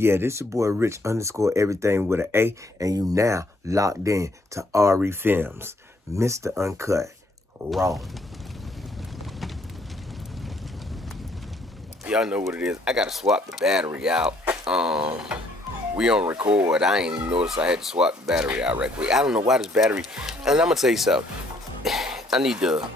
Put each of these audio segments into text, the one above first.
Yeah, this your boy Rich underscore everything with an A, and you now locked in to RE Films, Mr. Uncut, Raw. Y'all know what it is. I gotta swap the battery out. We on record. I ain't even noticed I had to swap the battery out right quick. I don't know why this battery. And I'm gonna tell you something. I need to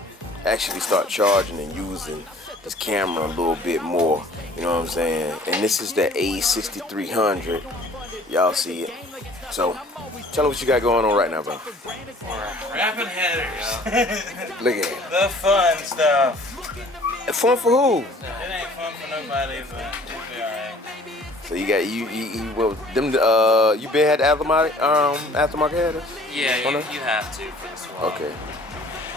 actually start charging and using this camera a little bit more. You know what I'm saying? And this is the A6300. Y'all see it. So, tell me what you got going on right now, bro. Rapping headers. Look at it. The fun stuff. Fun for who? It ain't fun for nobody, but it'll be alright. So you got you well, them you been had the aftermarket headers? Yeah, you have to for the swap. Okay.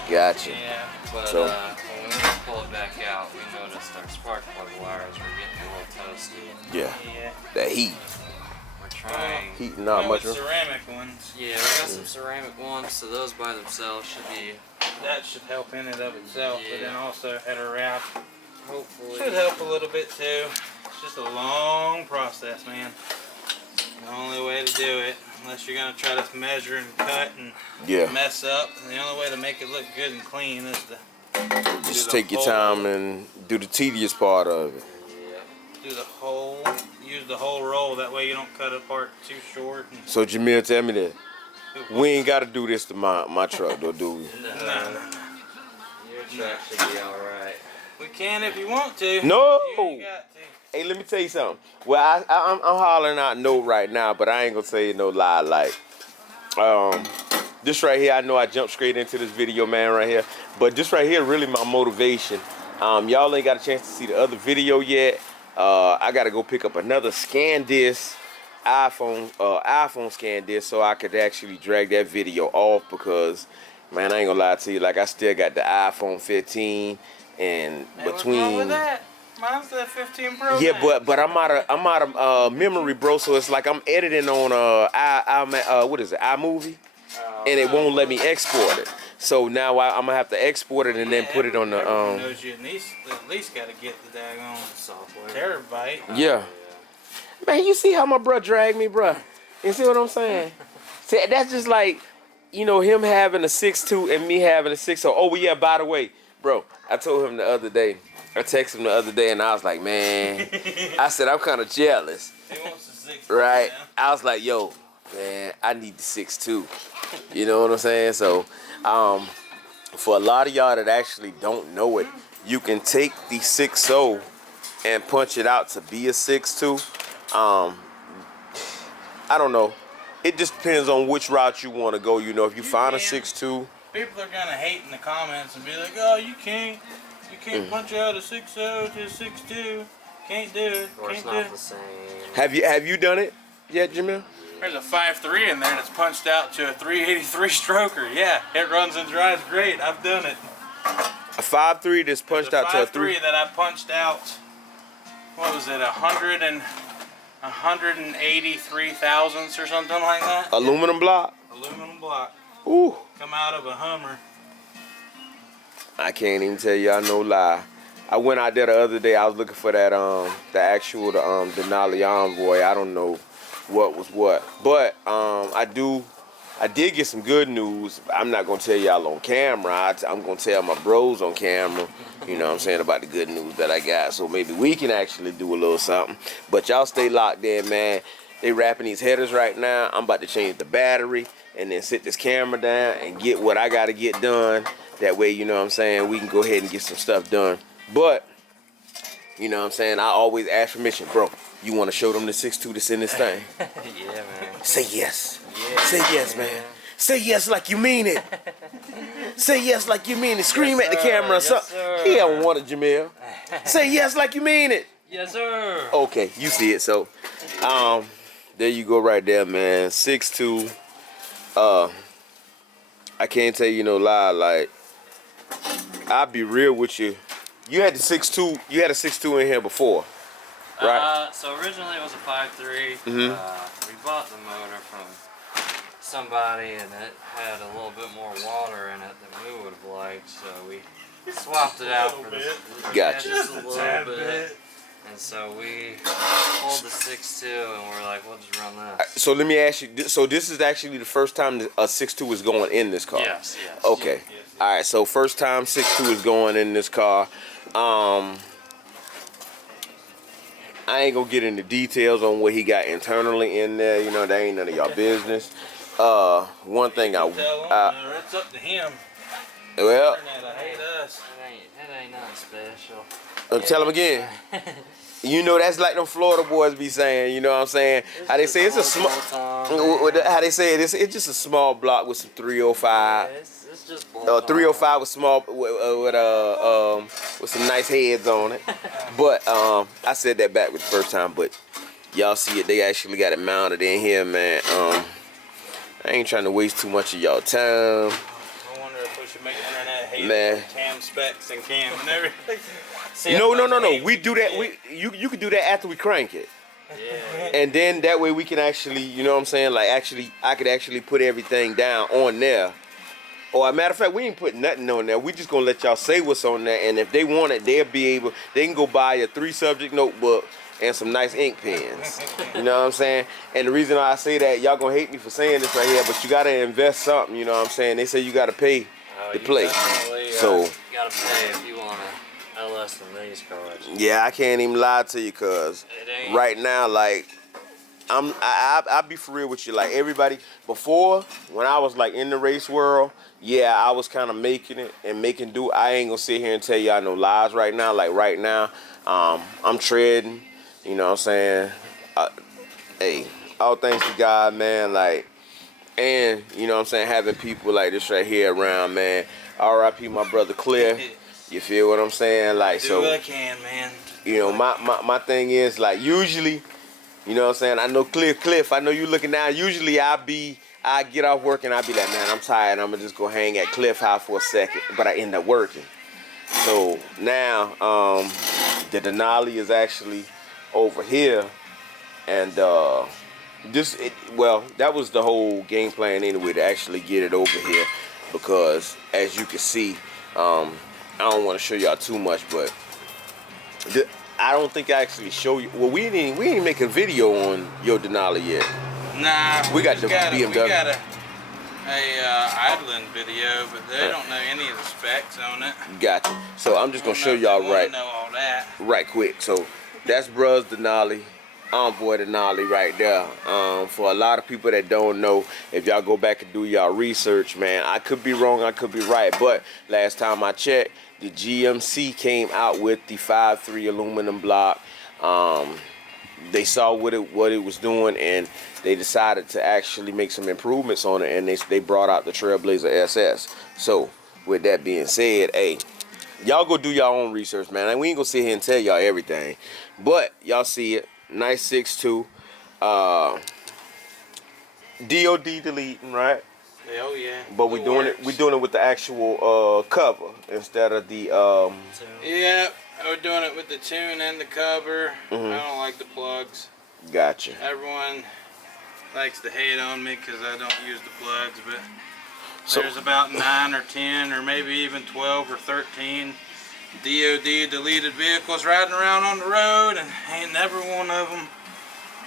Gotcha. Yeah, but So- when we pull it back out, we noticed our spark plug wires were getting a little toasty. Yeah. Yeah. That heat. We're trying. Heat not Went much. with ceramic ones. Yeah, we got some ceramic ones, so those by themselves should be That should help in and of itself, but then Yeah. also header wrap hopefully. should help a little bit too. It's just a long process, man. The only way to do it, unless you're gonna try to measure and cut and Yeah. mess up, the only way to make it look good and clean is to Just do the take your whole- time and do the tedious part of it. do the whole, use the whole roll. That way you don't cut it apart too short. And, So Jamil, tell me that we ain't got to do this to my truck, though, do we? no. Your truck should be alright. We can if you want to. No. You ain't got to. Hey, let me tell you something. Well, I'm hollering out no right now, but I ain't gonna say no lie. Like, this right here, I know I jumped straight into this video, man, right here. But this right here, really my motivation. Y'all ain't got a chance to see the other video yet. I gotta go pick up another SanDisk iPhone SanDisk so I could actually drag that video off because, man, I ain't gonna lie to you. Like, I still got the iPhone 15 and Hey, what's wrong with between. that? Mine's the 15 Pro. Yeah, Max. but I'm out of memory, bro. So it's like I'm editing on what is it, iMovie, and it won't let me export it. So now I'm gonna have to export it and then put it on the Everyone knows you at least got to get the daggone Software. terabyte. Yeah. Man, you see how my bro dragged me, bro? You see what I'm saying? See, that's just like, him having a 6'2" and me having a 6'0". Oh yeah, by the way, bro, I told him the other day. I texted him the other day and I was like, man, I said I'm kind of jealous, He wants the 6. right? Now. I was like, yo, man, I need the 6'2". You know what I'm saying? So, for a lot of y'all that actually don't know it, you can take the 6'0" and punch it out to be a 6'2". I don't know. It just depends on which route you want to go. If you find a 6'2", People are gonna hate in the comments and be like, "Oh, you can't punch out a 6'0" to a 6'2". Can't do it. Or it's Can't do not it." the same. have you done it yet, Jamil? There's a 5.3 in there that's punched out to a 383 stroker. Yeah, it runs and drives great. I've done it. A 5'3" that's punched The out to a 5.3 that I punched out. What was it? 183 thousandths or something like that. aluminum block. Aluminum block. Ooh, Come out of a Hummer. I can't even tell y'all no lie. I went out there the other day. I was looking for that the Denali Envoy. I don't know what was what, but I did get some good news. I'm not gonna tell y'all on camera. I'm gonna tell my bros on camera. You know what I'm saying, about the good news that I got. So maybe we can actually do a little something. But y'all stay locked in, man. They wrapping these headers right now. I'm about to change the battery and then sit this camera down and get what I gotta get done. That way, you know what I'm saying, we can go ahead and get some stuff done. But, you know what I'm saying, I always ask permission. Bro, you want to show them the 6'2" that's in this thing? Yeah, man. Say yes. Yeah. Say yes, man. Say yes like you mean it. Say yes like you mean it. Scream Yes, at the sir. camera or Yes, something. sir. He don't want it, Jamil. Say yes like you mean it. Yes, sir. Okay, you see it. So, there you go right there, man. 6'2". I can't tell you no lie. Like, I'll be real with you. You had the 6'2". You had a 6'2" in here before, right? So originally it was a 5.3. Mhm. We bought the motor from somebody and it had a little bit more water in it than we would have liked, so we swapped it out for this. Gotcha. Yeah, just a little bit. And so we pulled the 6.2 and we're like, we'll just run this. So let me ask you. So this is actually the first time a 6.2 is going in this car. Yes. Okay. All right. So first time 6.2 is going in this car. I ain't gonna get into details on what he got internally in there. You know, that ain't none of y'all business. One thing It's up to him. well, I hate us. It ain't nothing special. tell him again. You know, that's like them Florida boys be saying. You know what I'm saying? How they say it's a small. How they say it? It's just a small block with some 305. It's just 305 with small with some nice heads on it. But I said that back with the first time. But y'all see it? They actually got it mounted in here, man. I ain't trying to waste too much of y'all time. I wonder if we should make internet hate Man. cam specs and cam and everything. No. We do that. You can do that after we crank it. Yeah. And then that way we can actually, you know what I'm saying? Like I could actually put everything down on there. Or a matter of fact, we ain't putting nothing on there. We just gonna let y'all say what's on there. And if they want it, they can go buy a 3-subject notebook and some nice ink pens. You know what I'm saying? And the reason why I say that, y'all gonna hate me for saying this right here, but you gotta invest something, you know what I'm saying? They say you gotta pay to play. So You gotta pay if you want a LS than these cards. yeah, I can't even lie to you, cause It ain't. right now, like I'll be for real with you. Like everybody before, when I was like in the race world, yeah, I was kind of making it and making do. I ain't gonna sit here and tell y'all no lies right now. Like right now, I'm treading. You know what I'm saying? Hey, all thanks to God, man. Like, and you know what I'm saying, having people like this right here around, man. R.I.P. my brother Cliff. You feel what I'm saying? Like, Do so what I can, man. you know, my thing is like usually. You know what I'm saying? I know Cliff, I know you looking down. Usually I get off work and I be like, man, I'm tired. I'm gonna just go hang at Cliff House for a second. But I end up working. So now the Denali is actually over here. And that was the whole game plan anyway, to actually get it over here. Because as you can see, I don't want to show y'all too much, but I don't think I actually show you. Well, we didn't make a video on your Denali yet. Nah, We got the BMW. We got a idling video, but they don't know any of the specs on it. Gotcha. So I'm just gonna show They y'all wanna know all that. right quick. So that's Bruh's Denali, Envoy Denali right there. For a lot of people that don't know, if y'all go back and do y'all research, man, I could be wrong, I could be right, but last time I checked, the GMC came out with the 5.3 aluminum block. They saw what it was doing, and they decided to actually make some improvements on it, and they brought out the Trailblazer SS. So with that being said, hey, y'all go do y'all own research, man. And we ain't gonna sit here and tell y'all everything, but y'all see it. Nice 6.2. DOD deleting, right? Oh yeah. But we're doing it with the actual cover instead of the Yeah, we're doing it with the tune and the cover. I don't like the plugs. Gotcha. Everyone likes to hate on me because I don't use the plugs, but So- there's about 9 or 10 or maybe even 12 or 13 DOD deleted vehicles riding around on the road, and ain't never one of them,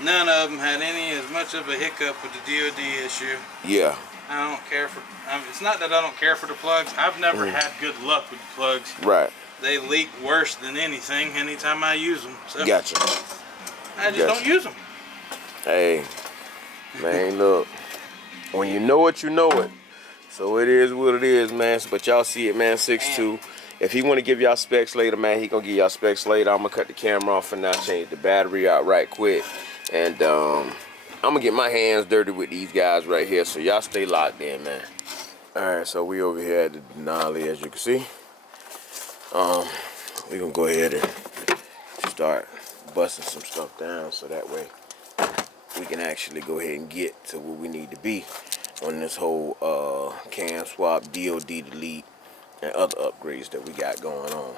none of them had as much of a hiccup with the DOD issue. Yeah. I don't care for, it's not that I don't care for the plugs. I've never had good luck with the plugs. Right. They leak worse than anything anytime I use them. So Gotcha. I just don't use them. Hey, man, look. When you know it, you know it. So it is what it is, man. But y'all see it, man. 6.2. If he want to give y'all specs later, man, he gonna give y'all specs later. I'm gonna cut the camera off for now, change the battery out right quick, and I'm gonna get my hands dirty with these guys right here. So y'all stay locked in, man. All right, so we over here at the Denali, as you can see. We gonna go ahead and start busting some stuff down, so that way we can actually go ahead and get to where we need to be on this whole cam swap, DOD delete, and other upgrades that we got going on.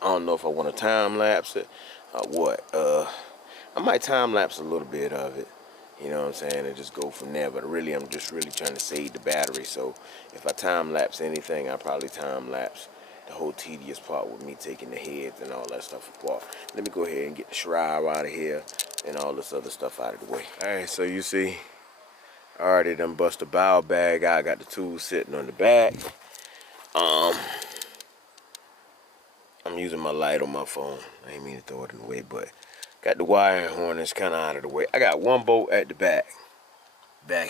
I don't know if I want to time lapse it or what. I might time lapse a little bit of it, you know what I'm saying, and just go from there. But really, I'm just really trying to save the battery. So if I time lapse anything, I probably time lapse the whole tedious part with me taking the heads and all that stuff apart. Let me go ahead and get the shroud out of here and all this other stuff out of the way. All right, so you see, I already done bust the bow bag. I got the tools sitting on the back. I'm using my light on my phone. I ain't mean to throw it in the way, but got the wiring harness kind of out of the way. I got one bolt at the back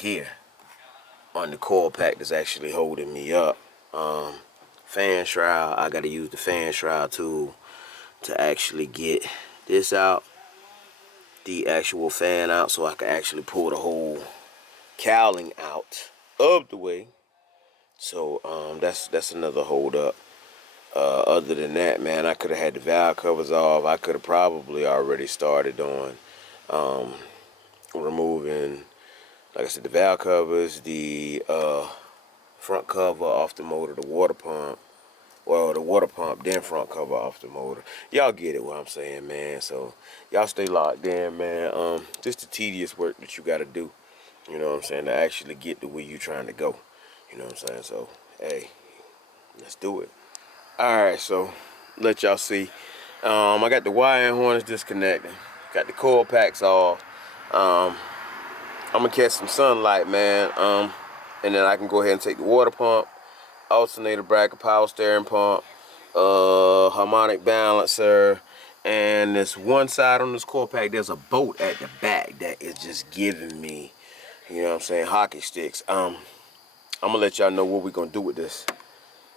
here on the coil pack that's actually holding me up. Fan shroud, I gotta use the fan shroud tool to actually get this out, the actual fan out, so I can actually pull the whole cowling out of the way. So that's another hold up. Other than that, man, I could have had the valve covers off. I could have probably already started on removing, like I said, the valve covers, the front cover off the motor, the water pump. Well, the water pump, then front cover off the motor. Y'all get it what I'm saying, man. So y'all stay locked in, man. Just the tedious work that you got to do, you know what I'm saying, to actually get to where you trying to go. You know what I'm saying? So, hey, let's do it. Alright, so let y'all see. I got the wiring harness disconnected. Got the coil packs off. I'm gonna catch some sunlight, man. And then I can go ahead and take the water pump, alternator bracket, power steering pump, harmonic balancer, and this one side on this coil pack, there's a bolt at the back that is just giving me, you know what I'm saying, hockey sticks. I'm gonna let y'all know what we're gonna do with this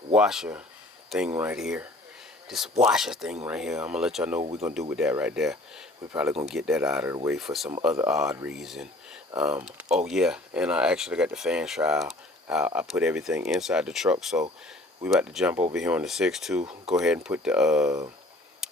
washer thing right here. This washer thing right here. I'm gonna let y'all know what we're gonna do with that right there. We're probably gonna get that out of the way for some other odd reason. Oh yeah, and I actually got the fan shroud. I put everything inside the truck, so we about to jump over here on the 6.2. Go ahead and put the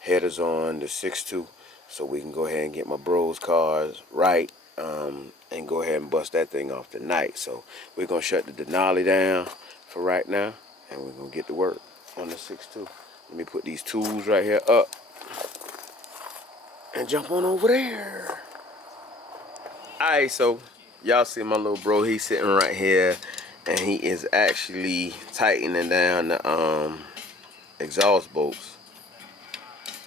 headers on the 6.2 so we can go ahead and get my bros cars right, and go ahead and bust that thing off tonight. So we're gonna shut the Denali down for right now, and we're gonna get to work on the 6.2. Let me put these tools right here up and jump on over there. Alright, so y'all see my little bro, he's sitting right here and he is actually tightening down the exhaust bolts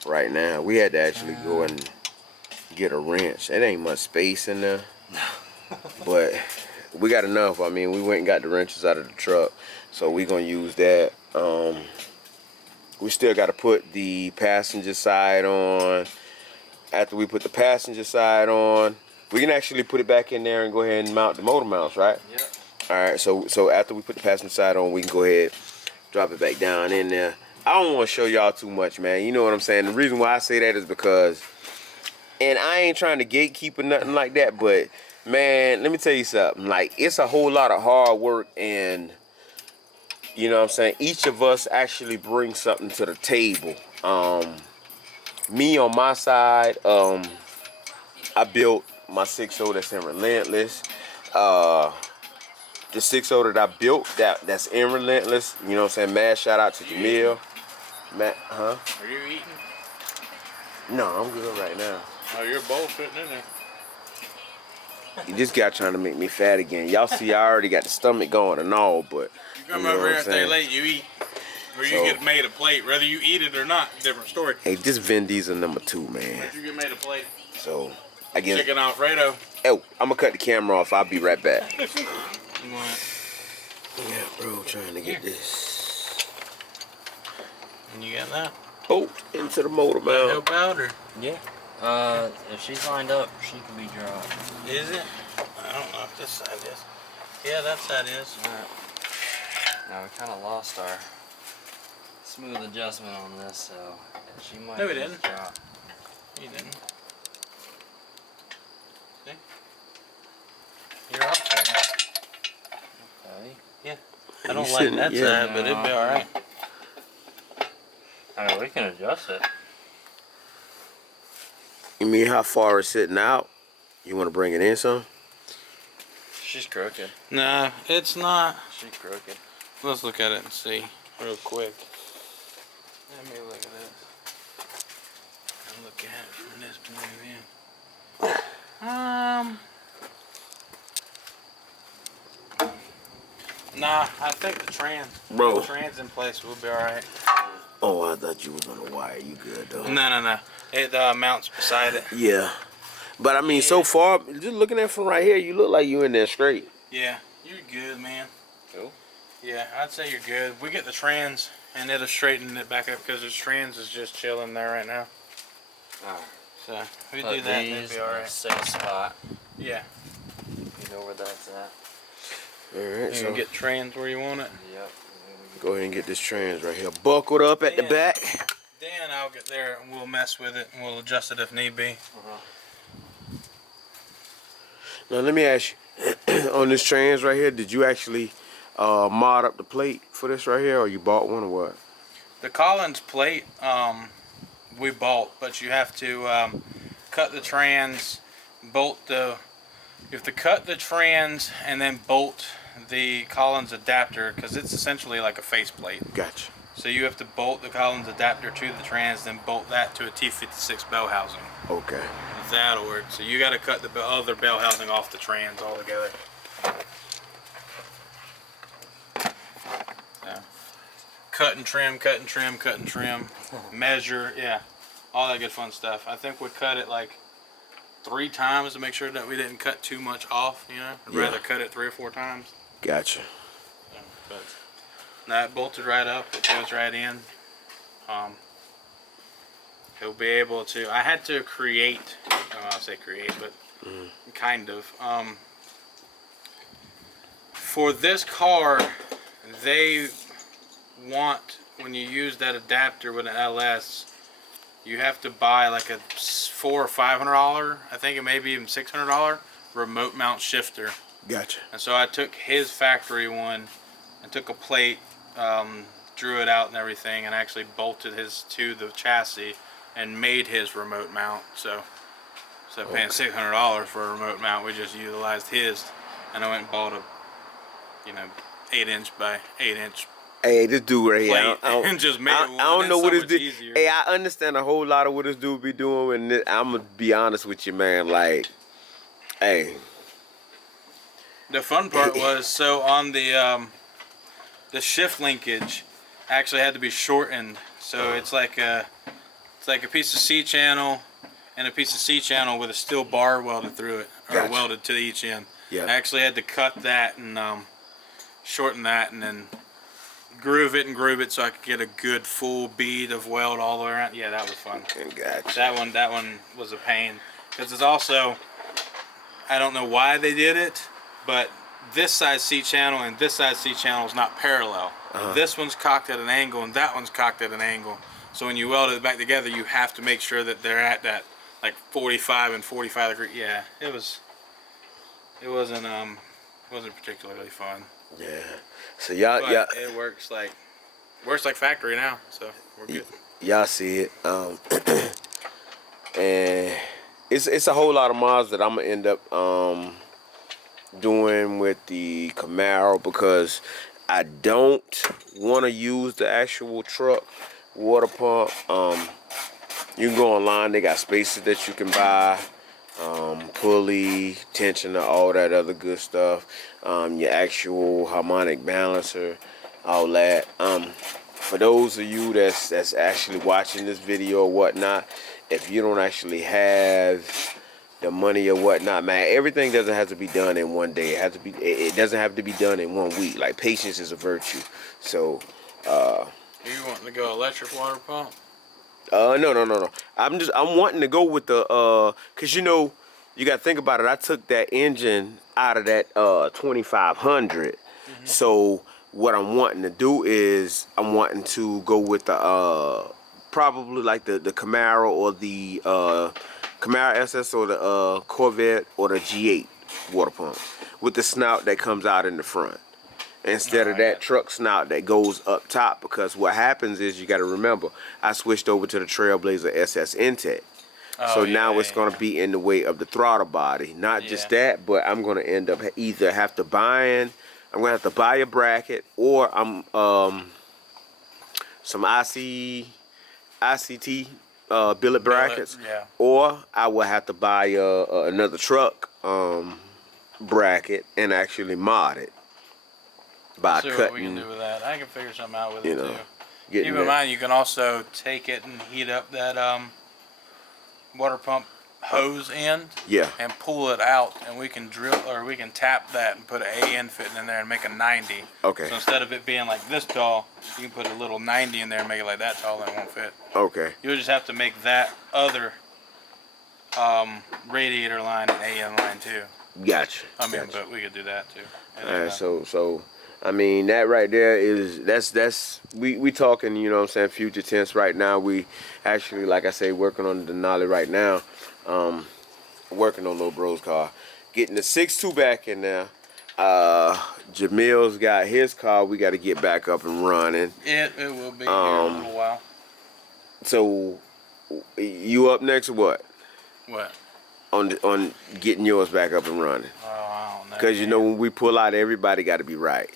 right now. We had to actually go and get a wrench. It ain't much space in there, but we got enough. I mean, we went and got the wrenches out of the truck, so we gonna use that. We still got to put the passenger side on. After we put the passenger side on, we can actually put it back in there and go ahead and mount the motor mounts, right? Yep. All right, so after we put the passenger side on, we can go ahead, drop it back down in there. I don't want to show y'all too much, man. You know what I'm saying? The reason why I say that is because, and I ain't trying to gatekeep or nothing like that, but man, let me tell you something. Like, it's a whole lot of hard work, and you know what I'm saying, each of us actually brings something to the table. Me on my side, I built my 6.0 that's in Relentless. The 6.0 that I built that's in Relentless, you know what I'm saying, mad shout out to Jamil. Matt, huh? Are you eating? No, I'm good right now. Oh, your bowl fitting in there. This guy trying to make me fat again. Y'all see I already got the stomach going and all, but You come you know over what here I'm and stay saying? late, you eat. Or you So- get made a plate. Whether you eat it or not, different story. Hey, this Vin Diesel #2, man. But you get made a plate. So I guess. Chicken Alfredo. Oh, I'm gonna cut the camera off. I'll be right back. You want Yeah, bro, trying to get this and you got that? bolt into the motor mount. Help out or Yeah. If she's lined up, she can be dropped. is it? I don't know if this side is. Yeah, that side is. Alright. Now we kind of lost our smooth adjustment on this, so she might No, we just didn't. drop. You didn't. See? You're up there. Okay. I don't You like shouldn't- that yeah. side, but it'd be alright. I mean, we can adjust it. You mean how far it's sitting out? You want to bring it in some? She's crooked. Nah, it's not. She's crooked. Let's look at it and see real quick. Let me look at this. And look at it from this point of view. Nah, I think the trans Bro. in place will be alright. Oh, I thought you was on the wire. You good though? No. It mounts beside it. Yeah. But I mean, so far, just looking at it from right here, you look like you in there straight. Yeah, you're good, man. Cool. Yeah, I'd say you're good. We get the trans, and it'll straighten it back up because the trans is just chilling there right now. Alright. So if we Put do that, these it'll be in all a right. safe spot. Yeah, You know where that's at. All right, you so can get trans where you want it. Yep. go ahead and get this trans right here buckled up at the Yeah. back. Then I'll get there and we'll mess with it and we'll adjust it if need be. Now let me ask you, on this trans right here, did you actually mod up the plate for this right here, or you bought one or what? The Collins plate, we bought, but you have to cut the trans, bolt the. You have to cut the trans and then bolt the Collins adapter because it's essentially like a faceplate. Gotcha. So you have to bolt the Collins adapter to the trans, then bolt that to a T56 bell housing. Okay. That'll work. So you got to cut the other bell housing off the trans altogether. So, cut and trim, cut and trim, cut and trim, measure, yeah, all that good fun stuff. I think we cut it like 3 times to make sure that we didn't cut too much off. You know, I'd rather cut it 3 or 4 times. Gotcha. But no, it bolted right up. It goes right in. He'll be able to. I had to create. I'll say create, but kind of. For this car, they want when you use that adapter with an LS, you have to buy like a $400 or $500. I think it may be even $600 remote mount shifter. Gotcha. And so I took his factory one and took a plate, drew it out and everything, and actually bolted his to the chassis and made his remote mount. So instead of paying $600 for a remote mount, we just utilized his. And I went and bought a, 8-inch by 8-inch Hey, this dude right here, plate I don't, and just made it one. I don't know what this dude. Easier. Hey, I understand a whole lot of what this dude be doing, and I'm gonna be honest with you, man. Like, hey, The fun part was, so on the shift linkage actually had to be shortened. So it's like a piece of C channel and a piece of C channel with a steel bar welded through it, or Gotcha. welded to each end. Yeah. I actually had to cut that and shorten that and then groove it so I could get a good full bead of weld all the way around. Yeah, that was fun. gotcha. That one was a pain because it's also, I don't know why they did it, but this side C channel and this side C channel is not parallel. This one's cocked at an angle and that one's cocked at an angle. So when you weld it back together, you have to make sure that they're at that like 45 and 45 degree. Yeah, it wasn't particularly fun. Yeah. So y'all, But it works like factory now, so we're good. y'all see it. And it's a whole lot of mods that I'm gonna end up doing with the Camaro because I don't want to use the actual truck water pump. You can go online, they got spacers that you can buy, pulley, tensioner, all that other good stuff, your actual harmonic balancer, all that. For those of you that's actually watching this video or whatnot, if you don't actually have the money or whatnot, man, everything doesn't have to be done in one day. It doesn't have to be done in 1 week. Like, patience is a virtue. So You wanting to go electric water pump? no. I'm wanting to go with the cause you gotta think about it. I took that engine out of that 2500. So what I'm wanting to do is I'm wanting to go with the probably like the Camaro or the Camaro SS or the Corvette or the G8 water pump with the snout that comes out in the front. Instead of that truck snout that goes up top, because what happens is you got to remember, I switched over to the Trailblazer SS Intech. So now it's going to be in the way of the throttle body. Not just that, but I'm going to end up either I'm going to have to buy a bracket or some ICT billet brackets, or I will have to buy another truck bracket and actually mod it. By See cutting, what we can do with that. I can figure something out with it too. Keep in mind, you can also take it and heat up that water pump hose end. Yeah. And pull it out, and we can drill, or we can tap that and put an AN fitting in there and make a 90. Okay. So instead of it being like this tall, you can put a little 90 in there and make it like that tall, and it won't fit. Okay. You'll just have to make that other radiator line an AN line too. Gotcha. I mean, but we could do that too. All right, so I mean that right there is that's we talking, you know what I'm saying, future tense right now. We actually, like I say, working on the Denali right now. Working on Lil Bro's car, getting the 6.2 back in there. Jamil's got his car. We got to get back up and running. It will be here in a little while. So you up next or what? What? On getting yours back up and running. Oh, I don't know. Because you know when we pull out, everybody got to be right.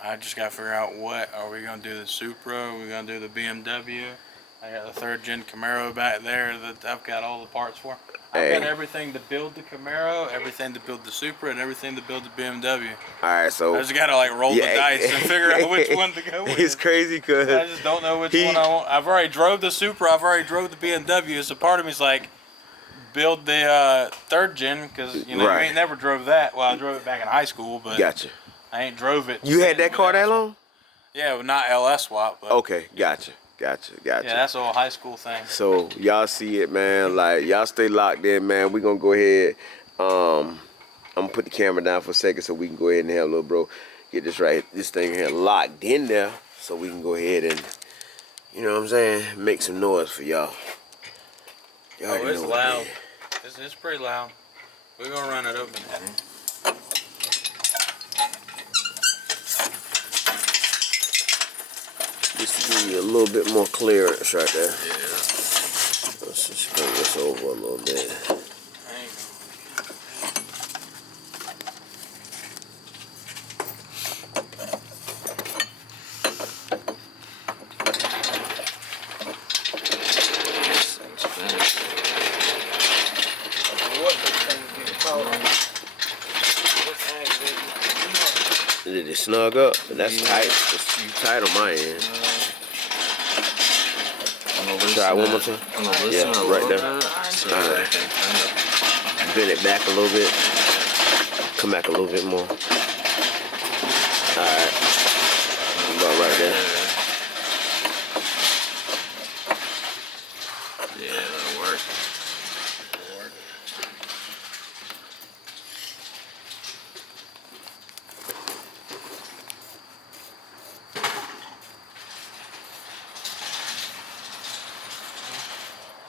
I just got to figure out what. Are we going to do the Supra? Are we going to do the BMW? I got the 3rd gen Camaro back there that I've got all the parts for. I've got everything to build the Camaro, everything to build the Supra, and everything to build the BMW. All right, so I just got to like roll the dice and figure out which one to go with. It's crazy because I just don't know which one I want. I've already drove the Supra. I've already drove the BMW. So part of me's like, build the 3rd gen because you know I ain't never drove that. Well, I drove it back in high school, but gotcha. I ain't drove it. You had that car that long? Yeah, well, not LS swap. But Okay, gotcha. Yeah, that's all high school thing. So y'all see it, man. Like y'all stay locked in, man. We gonna go ahead. I'm gonna put the camera down for a second so we can go ahead and have Lil Bro get this thing here locked in there, so we can go ahead and, you know what I'm saying, make some noise for y'all. Oh, it's loud. It's pretty loud. We're gonna run it open. Just to give you a little bit more clearance right there. Yeah. Let's just bring this over a little bit. Did it snug up? That's tight. It's tight on my end. Try it one more time. Yeah, right there. Alright. Bend it back a little bit. Come back a little bit more. Alright. About right there. Yeah, that'll work.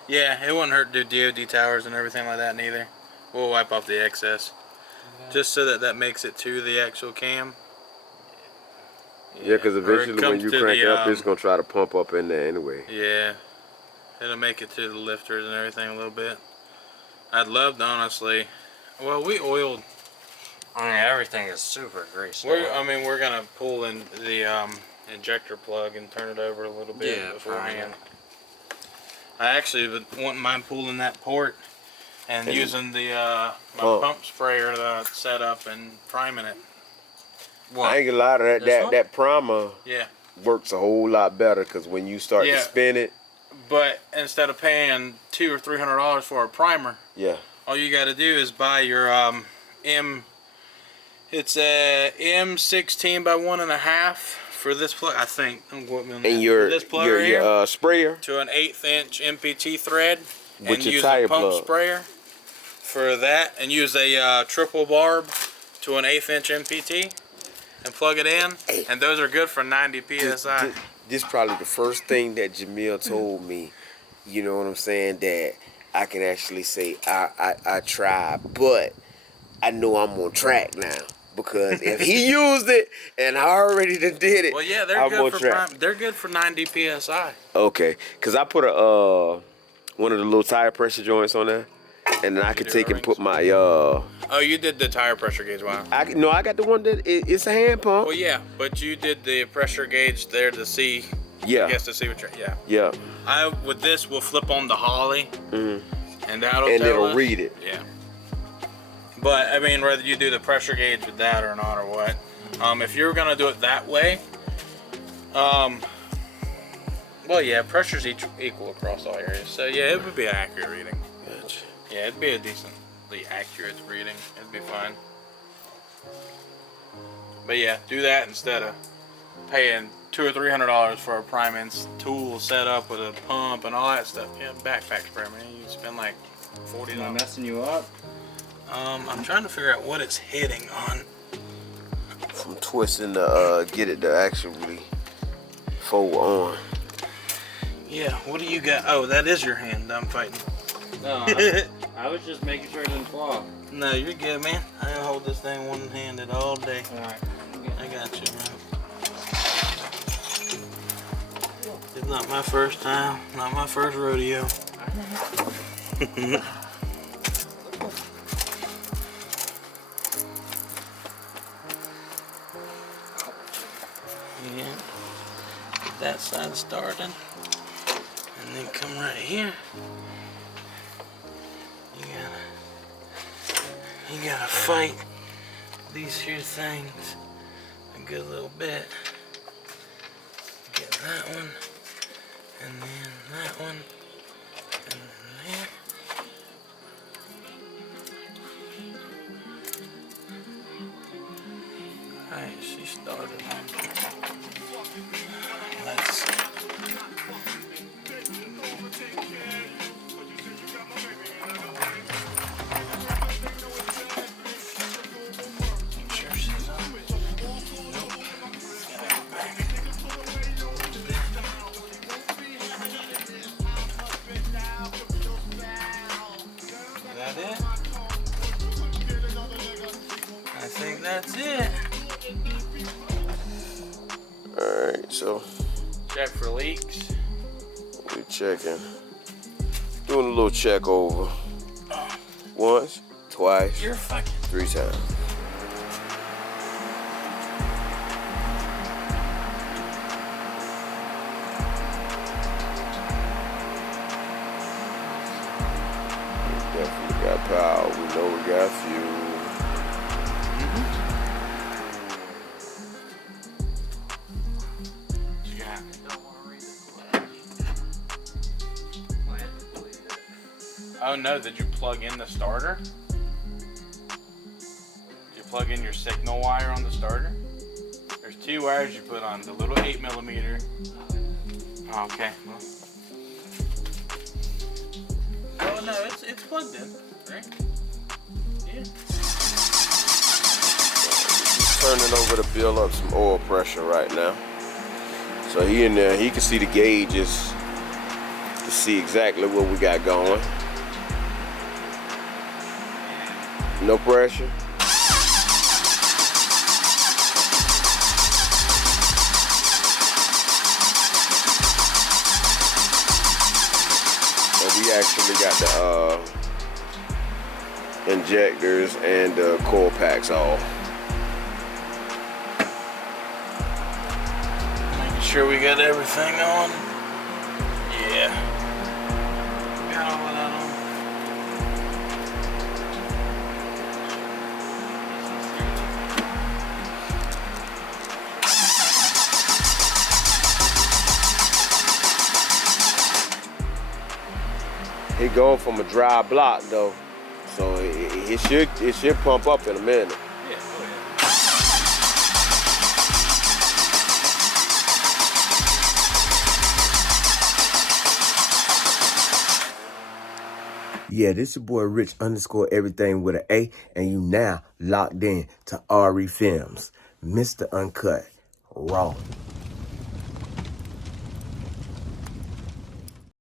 Yeah, it wouldn't hurt to do DOD towers and everything like that neither. We'll wipe off the excess. Just so that makes it to the actual cam. Yeah, because eventually when you crank it up, it's going to try to pump up in there anyway. Yeah. It'll make it to the lifters and everything a little bit. I'd love to honestly. Well, we oiled. I mean, everything is super greasy. We're going to pull in the injector plug and turn it over a little bit beforehand. I actually wouldn't mind pulling that port and using the my pump sprayer that I set up and priming it. What? I ain't gonna lie to that primer works a whole lot better because when you start to spin it. But instead of paying $200 or $300 for a primer, all you got to do is buy your It's a M16 by 1.5 for this plug, I think. And your sprayer to an 1/8 inch MPT thread, with and your use tire a pump plug sprayer for that, and use a triple barb to an 1/8 inch MPT, and plug it in, and those are good for 90 psi. This is probably the first thing that Jamil told me. You know what I'm saying? That I can actually say I tried, but I know I'm on track now. Because if he used it and I already did it, well, yeah, they're good for 90 psi. Okay, because I put a one of the little tire pressure joints on there, and then I could take and put my Oh, you did the tire pressure gauge, wow. I got the one that it's a hand pump. Well, yeah, but you did the pressure gauge there to see. Yeah. I guess to see what you're. Yeah. Yeah. With this, we'll flip on the Holley, and it'll read it. Yeah. But I mean, whether you do the pressure gauge with that or not, or what, if you're gonna do it that way, Well, yeah, pressure's equal across all areas. So yeah, it would be an accurate reading. Gotcha. Yeah, it'd be a decently accurate reading. It'd be fine. But yeah, do that instead of paying $200 or $300 for a Primex tool set up with a pump and all that stuff. Yeah, backpack spray, man. You spend like $40. Am I messing you up? I'm trying to figure out what it's hitting on. From twisting to get it to actually fold on. Yeah, what do you got? Oh, that is your hand I'm fighting. No, I was just making sure it didn't fall. No, you're good, man. I'll hold this thing one-handed all day. Alright. I got you, man. It's not my first time, not my first rodeo. Yeah. Get that side started. And then come right here. You gotta fight these here things a good little bit. Get that one, and then that one, and then there. Alright, she started. Let's see. I think that's it. Alright, so Check for leaks. we're checking. Doing a little check over. Once, twice, You're fucking. 3 times. We definitely got power. We know we got fuel. Oh no, did you plug in the starter? Did you plug in your signal wire on the starter? There's 2 wires you put on, the little 8mm. Oh, okay. Well. Oh no, it's plugged in, right? Yeah. He's turning over to build up some oil pressure right now. So he in there, he can see the gauges to see exactly what we got going. No pressure. So we actually got the injectors and the coil packs off. Making sure we got everything on. Yeah. Got all of that on. He going from a dry block though, so it should pump up in a minute. Yeah, oh yeah. Yeah, this your boy Rich _everything with an A, and you now locked in to RE Films, Mr. Uncut, raw.